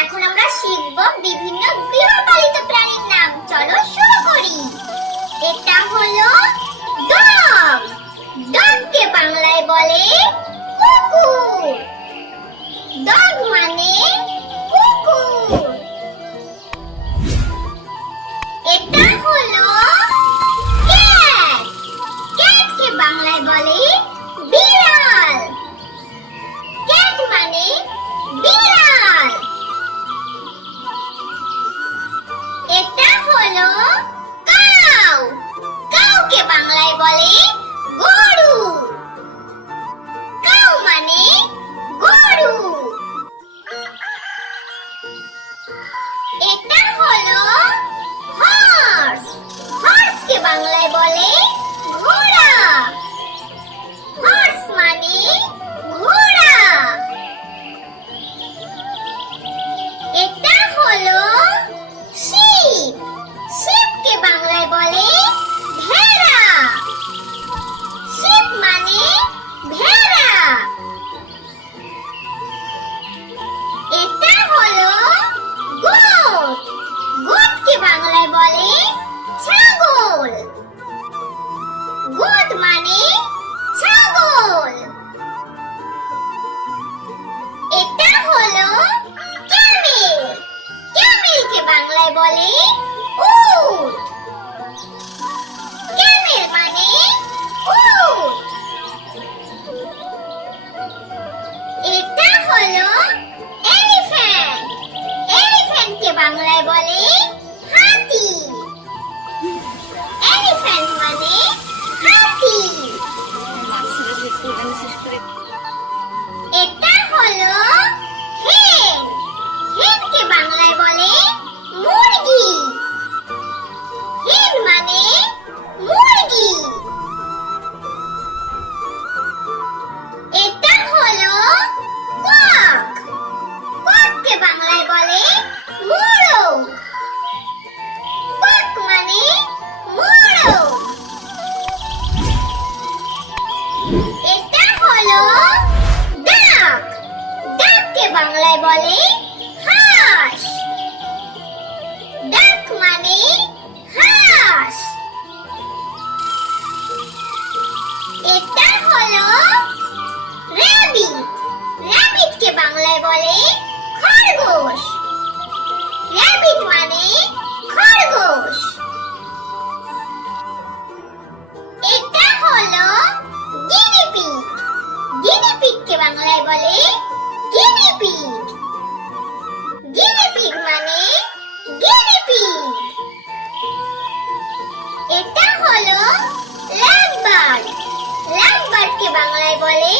এখন আমরা শিখব বিভিন্ন গৃহপালিত প্রাণীর নাম। চলো শুরু করি। এটা হলো বলে? এটা হলো এলিফ্যান্ট এলিফ্যান্টকে বাংলায় বলে বাংলায় বলে মানে এটা বাংলায় বলে হাঁস। ডাক মানে হাঁস। এটা হলো র্যাবিট। র্যাবিটকে বাংলায় বলে খরগোশ। র্যাবিট মানে খরগোশ। এটা হলো গিনিপিগ গিনিপিগকে বাংলায় বলে গিনিপিগ গিনিপিগ মানে গিনিপিগ এটা হলো ল্যাম্বার্ড ল্যাম্বার্ডকে বাংলায় বলে